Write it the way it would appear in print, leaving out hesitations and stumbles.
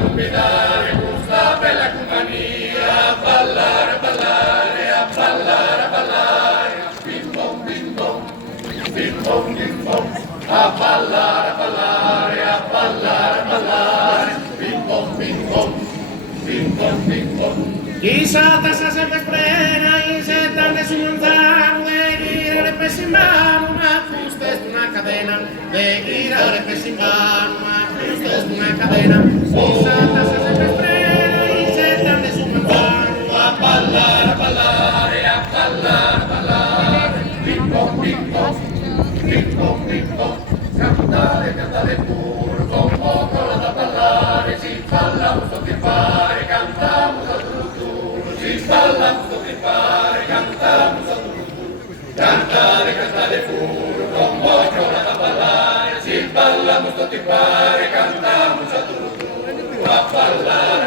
Convidare questa bella compagnia a ballare, a ballare, a ballare, a ballare, bim bom, bim bom, bim bom, bim bom, a ballare, a ballare, a ballare, a ballare, bim bom, bim bom, bim bom, bim bom. Quizá tasa se vesprena y se tarde su manzano de ir a repesimar una fusta es una cadena, de ir a repesimar una fusta es una cadena. Quizá tasa se vesprena y se tarde su manzano a ballare, a ballare, a ballare, a ballare, bim bom, bim bom, bim bom, bim bom, cantare, cantare pure, con poco da ballare, si ballamos lo que pare, cantamos a tutto, si ballamos lo que pare, cantamos a tutto, cantare, cantare pure, con poco da ballare, si ballamos lo que pare, cantamos a tutto, a ballare.